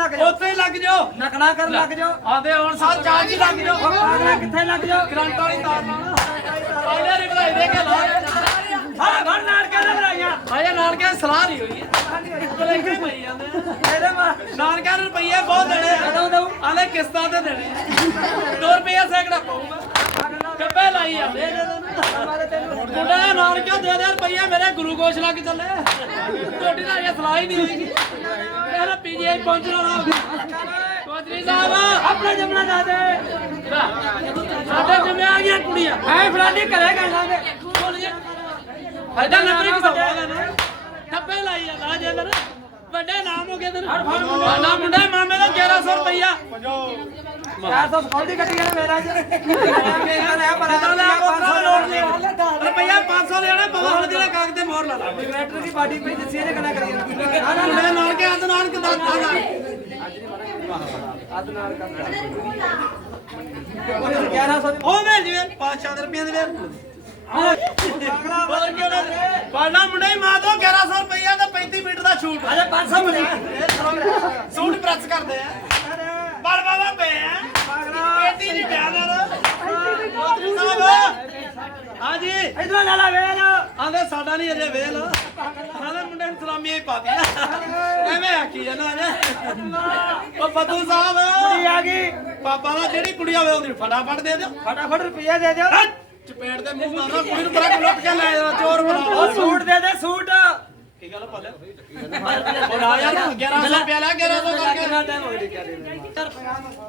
ਲੱਗ ਜਾਓ। ਉੱਥੇ ਹੀ ਲੱਗ ਜਾਓ। ਨਕਲਾਂ ਕਰਨ ਲੱਗ ਜਾਓ। ਆਦੇ ਹੁਣ ਸਾਰ ਚਾਰਜ ਹੀ ਲੱਗ ਜਾਓ। ਪਾਗਲਾ ਕਿੱਥੇ ਲੱਗ ਜਾਓ? ਕਰੰਟ ਵਾਲੀ ਤਾਰ ਨਾਲ ਆਲੇ ਰਿਪਲਾਈ ਦੇ ਕੇ ਲਾ। ਹਾਂ ਘਰ ਨਾਲ ਕੇ ਲੜਾਈਆਂ ਆਇਆ ਨਾਨਕੇ ਸਲਾਹ ਨਹੀਂ ਹੋਈ। ਭੁਲੇਖੇ ਪਈ ਜਾਂਦੇ। ਇਹਦੇ ਮਾਂ ਨਾਨਕਿਆਂ ਨੂੰ ਰੁਪਈਏ ਬਹੁਤ ਦੇਣੇ ਕਦੋਂ ਦਊ। ਆਲੇ ਕਿਸ਼ਤਾਂ ਤੇ ਦੇਣੇ 2 ਰੁਪਈਆ ਸੈਕੜਾ ਪਊਗਾ ਕੱਪੇ ਲਾਈ ਜਾਂਦੇ ਮਾਰੇ ਤੈਨੂੰ ਮੁੰਡਾ ਦਾ ਨਾਨਕਿਆ ਦੇ ਦੇ ਰੁਪਈਆ ਮੇਰੇ ਗੁਰੂ ਗੋਸ਼ ਲੱਗ ਚੱਲੇ ਤੁਹਾਡੀ ਤਾਂ ਇਹ ਸਲਾਹ ਹੀ ਨਹੀਂ ਹੋਈਗੀ ਇਹਦਾ ਪੀਜੀਆਈ ਪਹੁੰਚਣ ਗਿਆ ਕੋਤਰੀ ਸਾਹਿਬ ਆਪਣਾ ਜਮਨਾ ਦਾ ਦੇ। ਸਾਡੇ ਜਿੰਮੇ ਆ ਗਈਆਂ ਕੁੜੀਆਂ। ਐ ਫਲਾਨੀ ਘਰੇ ਗਏ ਲਾਂਗੇ ਐਡਾ ਨੰਬਰ ਇੱਕ ਸੌ ਵਾਲਾ ਨਾ ਠੱਪੇ ਲਾਈ ਜਾਂਦਾ ਜੇ ਅੰਦਰ ਵੱਡੇ ਨਾਮ ਹੋ ਗਏ ਤੈਨੂੰ। ਨਾ ਮੁੰਡਾ ਮਾਮੇ ਦਾ 1100 ਰੁਪਈਆ। 400 ਸਕੂਲ ਦੀ ਗੱਡੀ ਨੇ ਮੇਰਾ ਮੇਰਾ ਲੈ ਪਰ ਰੁਪਈਆ 500 ਲੈਣਾ ਪਵਾ ਹੁਣ ਜਿਹੜਾ ਮੋਹਰ ਲਾ ਲਾ। ਮੈਟਰ ਦੀ ਬਾਡੀ ਪਈ ਦੱਸੀ ਇਹਨੇ ਗੱਲਾਂ ਕਰੀ ਜਾਂਦਾ ਆਹ ਮੁੰਡੇ ਨਾਲ ਕੇ ਆਦ ਨਾਲ ਕਿਦਾਂ ਅੱਧ ਨਾਲ ਕਰਦਾ 1100 ਦੀ ਉਹ ਵੇ ਜਿਵੇਂ 500 ਰੁਪਏ ਦੇ ਵੇ ਹੋਰ ਕੀ ਉਹਨਾਂ ਦੇ ਬਾਣਾ ਮੁੰਡੇ ਦੀ ਮਾਂ ਤੋਂ 1100 ਰੁਪਈਆ ਦਾ 35 ਮੀਟਰ ਦਾ ਸ਼ੂਟ ਅਜੇ 500 ਮਿਲੇ ਸੂਟ ਪ੍ਰੈਸ ਕਰਦੇ ਆ ਬੜ ਬਾਬਾ ਪਏ ਆ ਪੇਟੀ ਨਹੀਂ ਪਿਆ ਦਰ ਹਾਂਜੀ ਇਧਰੋਂ ਨਾਲਾ ਵੇਲ। ਆਂਦੇ ਸਾਡਾ ਨਹੀਂ ਅਜੇ ਵੇਲ। ਆਂਦੇ ਮੁੰਡੇ ਨੂੰ ਸਲਾਮੀ ਹੀ ਪਾਦੀ ਐਵੇਂ ਆਖੀ ਜਾਂਦਾ ਨੇ ਉਹ ਫਤੂ ਸਾਹਿਬ। ਕੁੜੀ ਆ ਗਈ। ਪਾਪਾ ਦਾ ਜਿਹੜੀ ਕੁੜੀ ਆਵੇ ਉਹਦੀ ਫਟਾਫਟ ਦੇ ਦਿਓ। ਫਟਾਫਟ ਰੁਪਈਆ ਦੇ ਦਿਓ! ਚਪੇੜ ਦੇ ਮੂੰਹ ਮਾਰਨਾ ਕੁੜੀ ਨੂੰ ਬੜਾ ਲੁੱਟ ਕੇ ਲੈ ਜਾਣਾ ਚੋਰ ਬਣਾ ਉਹ ਸੂਟ ਦੇ ਦੇ ਸੂਟ। ਕੀ ਗੱਲ ਪਾਲੇ ਹੁਣ ਆ ਯਾਰ 1100 ਰੁਪਿਆ ਲੈ 1100 ਕਰਕੇ। ਕਿੰਨਾ ਟਾਈਮ ਹੋ ਗਿਆ?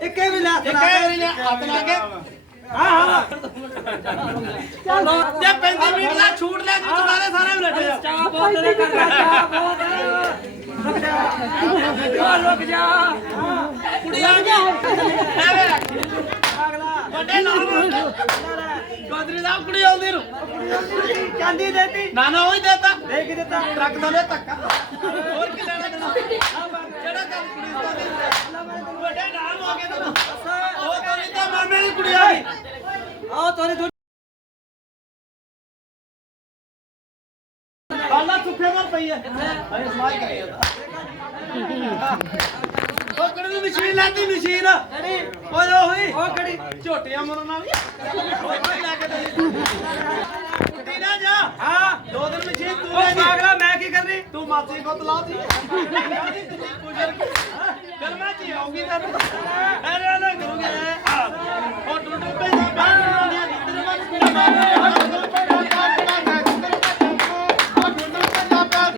ਇੱਕੇ ਵੀ ਲਾ ਇੱਕ ਵਾਰੀ ਨੇ ਹੱਥ ਲਾ ਕੇ। ਹਾਂ ਤੇ 35 ਮਿੰਟ ਦਾ ਛੂਟ ਲੈ ਕੇ ਤੁਹਾਡੇ ਸਾਰੇ ਬਲੇਟੇ ਜਾ। ਚਾਹ ਬਹੁਤ ਤੇਰੇ ਕਰਦਾ ਚਾਹ ਬਹੁਤ ਰੁਕ ਜਾ ਰੁਕ ਜਾ। ਕੁੜੀ ਆ ਗਈ ਐਵੇਂ ਆਖੀ ਅਗਲਾ ਵੱਡੇ ਨਾਮ ਗੋਦਰੀ ਦਾ ਕੁੜੀ ਆਉਂਦੀ ਨੂੰ। ਚਾਂਦੀ ਦੇਤੀ। ਨਾ ਨਾ ਉਹ ਹੀ ਦੇਤਾ। ਦੇ ਕੀ ਦਿੱਤਾ। ਟਰੱਕ ਦਾ ਨੇ ਧੱਕਾ ਹੋਰ ਕੀ ਲੈਣਾ ਦੇਣਾ ਜਿਹੜਾ ਕੰਮ ਕੁੜੀ ਦਾ ਦੇ ਵੱਡੇ ਨਾਮ ਹੋ ਗਏ ਤੈਨੂੰ ਉਹ ਤੇਰੀ ਤਾਂ ਮਾਮੇ ਦੀ ਕੁੜੀ ਆ ਗਈ ਆਓ ਤੋਰੀ ਤੂੰ ਬਾਲਾ ਸੁੱਖੇ ਮਰ ਪਈ ਐ ਅਰੇ ਸਮਾਜ ਕਰੀ ਜਾਂਦਾ ਉਹ ਕਿਹੜੀ ਦੀ ਮਸ਼ੀਨ ਲੈਂਦੀ ਮਸ਼ੀਨ? ਓਏ ਹੋਈ। ਉਹ ਕਿਹੜੀ? ਝੋਟੀਆਂ ਮਰਨ ਵਾਲੀ। ਓਏ ਲੈ ਕੇ ਦੇ ਕੁੱਟੀ ਨਾ ਜਾ। ਹਾਂ। ਦੋ ਦਿਨ ਮਸ਼ੀਨ ਤੂੰ ਲੈ ਗਈ ਪਾਗਲਾ ਮੈਂ ਕੀ ਕਰਨੀ? ਤੂੰ ਮਾਤੀ ਕੋ ਤਲਾਤੀ ਗੁਜ਼ਰ ਕੇ ਫਿਰ ਮੈਂ ਜੀ ਆਉਂਗੀ ਤਾਂ